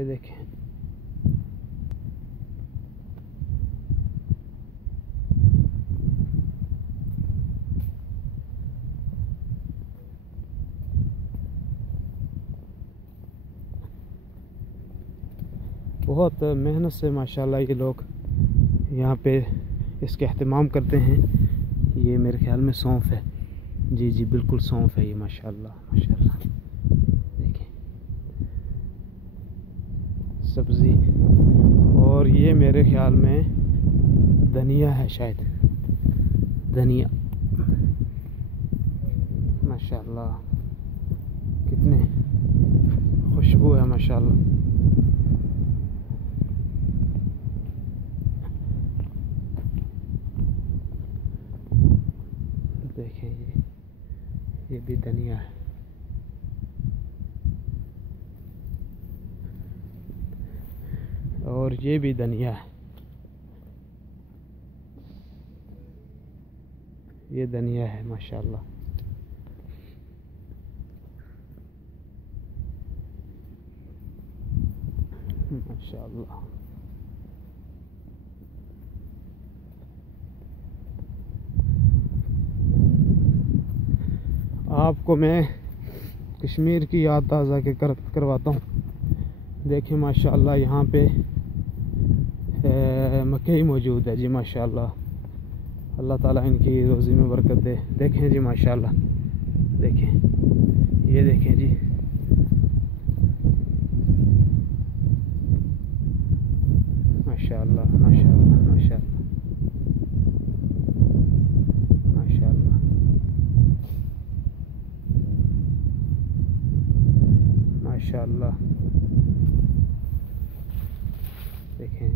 ये देखें, बहुत मेहनत से माशाल्लाह ये लोग यहाँ पे इसके एहतमाम करते हैं। ये मेरे ख्याल में सौंफ है। जी जी बिल्कुल सौंफ है ये, माशाल्लाह माशाल्लाह। देखें सब्ज़ी, और ये मेरे ख्याल में धनिया है शायद, धनिया। माशाल्लाह कितने खुशबू है माशाल्लाह। देखें ये भी धनिया है। और ये भी धनिया है, ये धनिया है माशाल्लाह। माशाल्लाह आपको मैं कश्मीर की याद ताज़ा करवाता हूँ। देखें माशाल्लाह यहाँ पे मकई मौजूद है जी माशाल्लाह। अल्लाह ताला इनकी रोज़ी में बरकत दे। देखें जी माशाल्लाह, देखें ये देखें जी, माशाल्लाह माशाल्लाह माशाल्लाह माशाल्लाह माशाल्लाह। देखें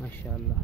माशाल्लाह।